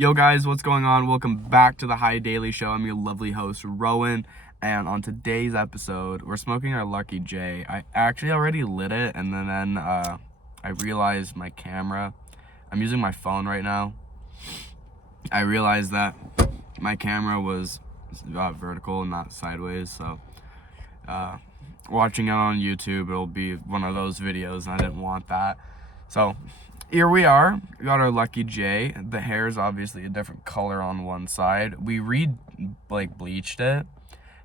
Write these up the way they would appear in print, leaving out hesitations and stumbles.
Yo guys, what's going on? Welcome back to the High Daily Show. I'm your lovely host, Rowan, and on today's episode, we're smoking our Lucky J. I actually already lit it, and then I realized my camera, I'm using my phone right now. I realized that my camera was vertical and not sideways, so watching it on YouTube, it'll be one of those videos, and I didn't want that. So here we are. We got our Lucky J. The hair is obviously a different color on one side. We bleached it.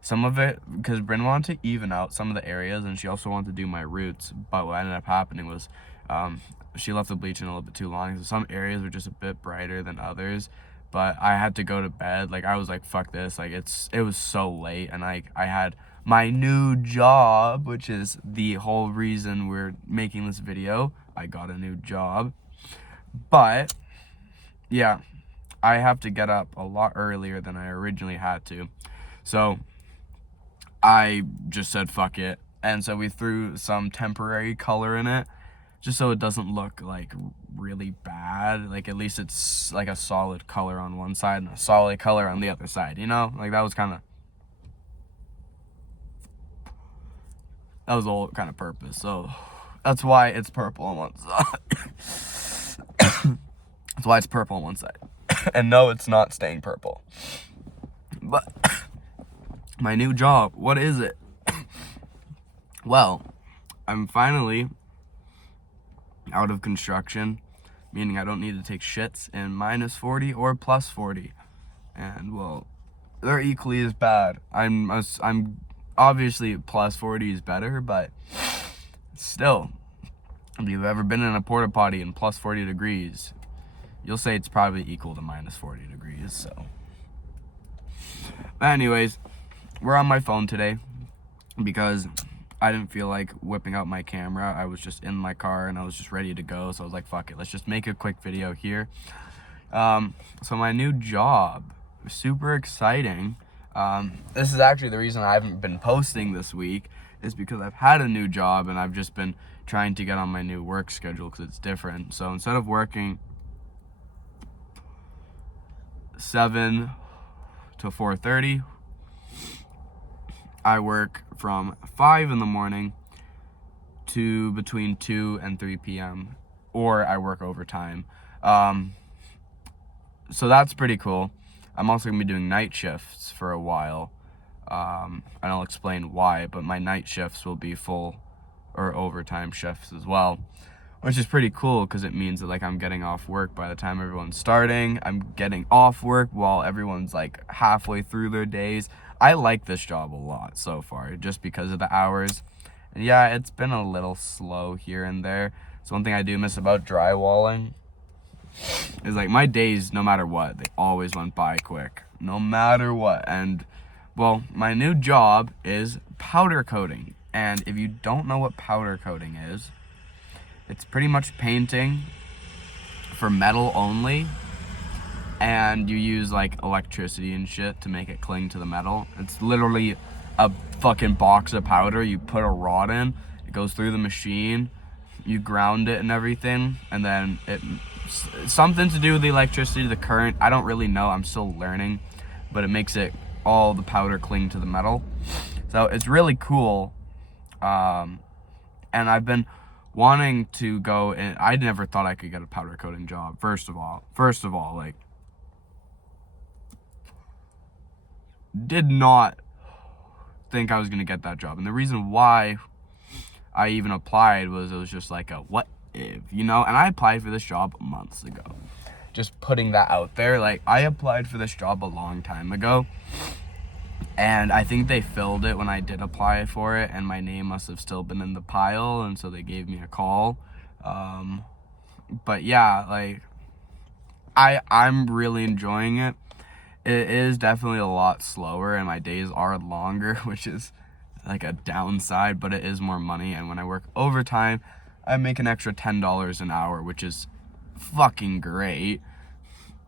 Some of it, because Bryn wanted to even out some of the areas, and she also wanted to do my roots. But what ended up happening was she left the bleaching a little bit too long. So some areas were just a bit brighter than others. But I had to go to bed. Like, I was like, fuck this. Like, it was so late, and I had my new job, which is the whole reason we're making this video. I got a new job. But yeah, I have to get up a lot earlier than I originally had to. So I just said fuck it. And so we threw some temporary color in it, just so it doesn't look like really bad. Like, at least it's like a solid color on one side and a solid color on the other side, you know? Like, that was the whole kind of purpose. So that's why it's purple on one side. That's why it's purple on one side. And no, it's not staying purple. But my new job, what is it? Well, I'm finally out of construction, meaning I don't need to take shits in -40 or +40. And well, they're equally as bad. I'm obviously +40 is better, but still, if you've ever been in a porta potty in +40 degrees, you'll say it's probably equal to -40 degrees. So but anyways, we're on my phone today because I didn't feel like whipping out my camera. I was just in my car and I was just ready to go. So I was like, fuck it, let's just make a quick video here. So my new job, super exciting. This is actually the reason I haven't been posting this week, is because I've had a new job and I've just been trying to get on my new work schedule because it's different. So instead of working 7 to 4:30, I work from 5 in the morning to between 2 and 3 p.m. or I work overtime. So that's pretty cool. I'm also gonna be doing night shifts for a while. And I'll explain why, but my night shifts will be full or overtime shifts as well, which is pretty cool because it means that, like, I'm getting off work by the time everyone's starting. I'm getting off work while everyone's like halfway through their days. I like this job a lot so far just because of the hours. And yeah, it's been a little slow here and there. So one thing I do miss about drywalling is, like, my days, no matter what, they always went by quick, no matter what. And well, my new job is powder coating. And if you don't know what powder coating is, it's pretty much painting for metal only, and you use like electricity and shit to make it cling to the metal. It's literally a fucking box of powder. You put a rod in, it goes through the machine, you ground it and everything, and then it's something to do with the electricity, the current. I don't really know, I'm still learning, but it makes it all the powder cling to the metal. So it's really cool. And I've been wanting to go, and I never thought I could get a powder coating job. First of all, like, did not think I was gonna get that job. And the reason why I even applied was it was just like a what if, you know? And I applied for this job months ago. Just putting that out there. Like, I applied for this job a long time ago, and I think they filled it when I did apply for it, and my name must have still been in the pile, and so they gave me a call. But yeah, like, I'm really enjoying it. It is definitely a lot slower, and my days are longer, which is like a downside, but it is more money. And when I work overtime, I make an extra $10 an hour, which is fucking great.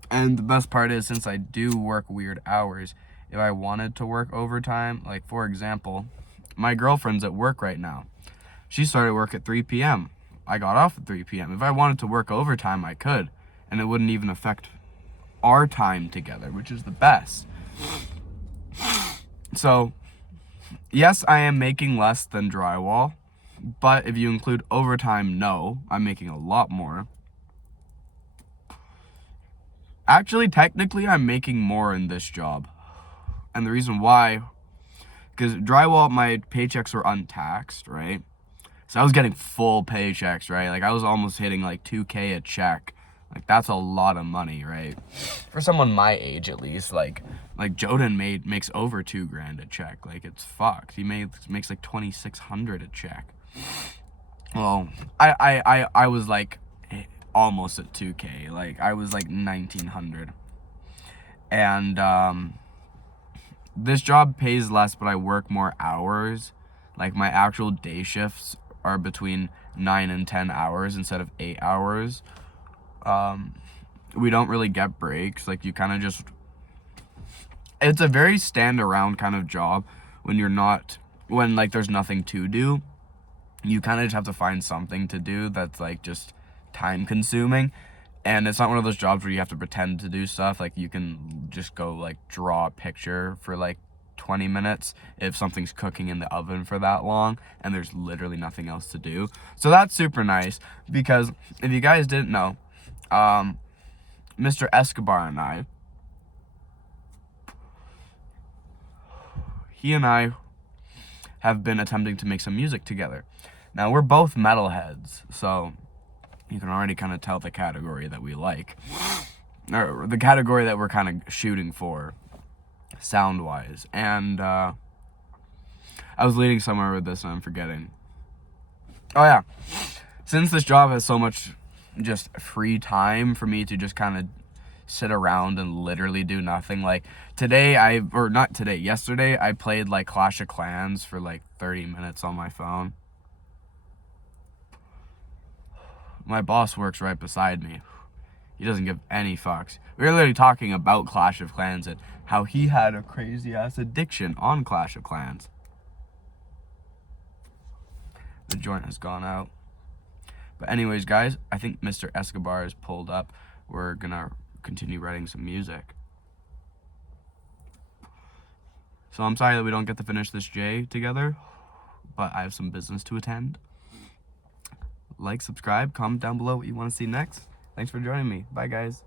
And the best part is, since I do work weird hours, if I wanted to work overtime, like, for example, my girlfriend's at work right now. She started work at 3 p.m. I got off at 3 p.m. If I wanted to work overtime, I could, and it wouldn't even affect our time together, which is the best. So, yes, I am making less than drywall, but if you include overtime, no, I'm making a lot more. Actually, technically, I'm making more in this job. And the reason why, because drywall, my paychecks were untaxed, right? So I was getting full paychecks, right? Like I was almost hitting like 2K a check. Like that's a lot of money, right? For someone my age, at least. Like Joden makes over $2,000 a check. Like it's fucked. He makes like 2,600 a check. Well, I was like almost at 2K. Like I was like 1,900. And this job pays less, but I work more hours. Like my actual day shifts are between 9 and 10 hours instead of 8 hours. We don't really get breaks. Like you kind of just, it's a very stand around kind of job when like there's nothing to do. You kind of just have to find something to do that's like just time consuming. And it's not one of those jobs where you have to pretend to do stuff. Like you can just go like draw a picture for like 20 minutes if something's cooking in the oven for that long and there's literally nothing else to do. So that's super nice, because if you guys didn't know, Mr. Escobar and he and I have been attempting to make some music together. Now we're both metalheads, so you can already kind of tell the category that we like, or the category that we're kind of shooting for sound-wise. And I was leading somewhere with this and I'm forgetting. Oh yeah, since this job has so much just free time for me to just kind of sit around and literally do nothing. Like yesterday I played like Clash of Clans for like 30 minutes on my phone. My boss works right beside me. He doesn't give any fucks. We were literally talking about Clash of Clans and how he had a crazy ass addiction on Clash of Clans. The joint has gone out. But anyways, guys, I think Mr. Escobar is pulled up. We're gonna continue writing some music. So I'm sorry that we don't get to finish this J together, but I have some business to attend. Like, subscribe, comment down below what you want to see next. Thanks for joining me. Bye, guys.